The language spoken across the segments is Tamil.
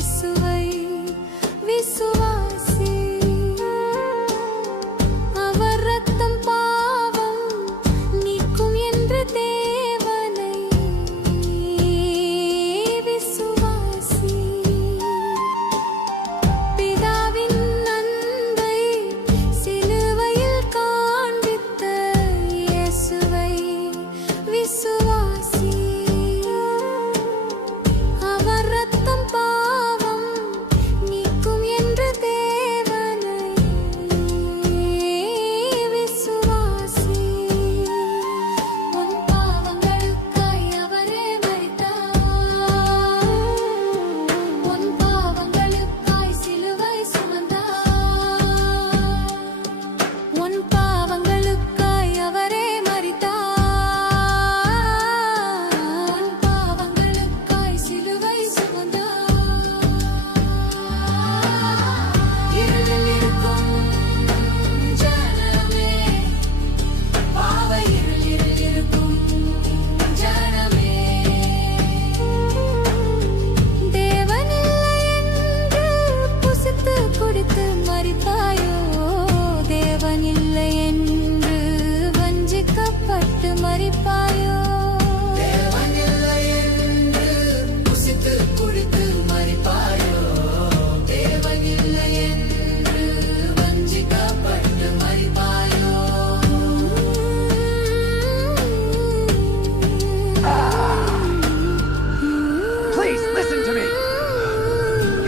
இயேசுவை விசுவாசி. அவர் ரத்தம் பாவம் நீக்கும் என்று தேவனை விசுவாசி. பிதாவின் அன்பை சிலுவையில் காண்பித்த இயேசுவை விசுவாசி. அவர் ரத்தம் பாவம் நீக்கும் என்று தேவனை விசுவாசி. உன் பாவங்களுக்காய் அவரே மரித்தார். உன் பாவங்களுக்காய் சிலுவை சுமந்தார். உன் பாவங்களுக்காய் அவரே மரித்தார். உன் பாவங்களுக்காய் சிலுவை சுமந்தார். இருளில் இருக்கும் ஜனமே, பாவ இருளில் இருக்கும் ஜனமே, தேவனில்லை என்று புசித்து குடித்து மரித்தாயோ, தேவனில்லை என்று வஞ்சிக்கப்பட்டு மரிப்பாயோ, தேவனில்லை என்று புசித்து குடித்து மரிப்பாயோ, தேவனில்லை என்று வஞ்சிக்கப்பட்டு மரிப்பாயோ. Please listen to me.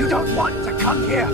You don't want to come here.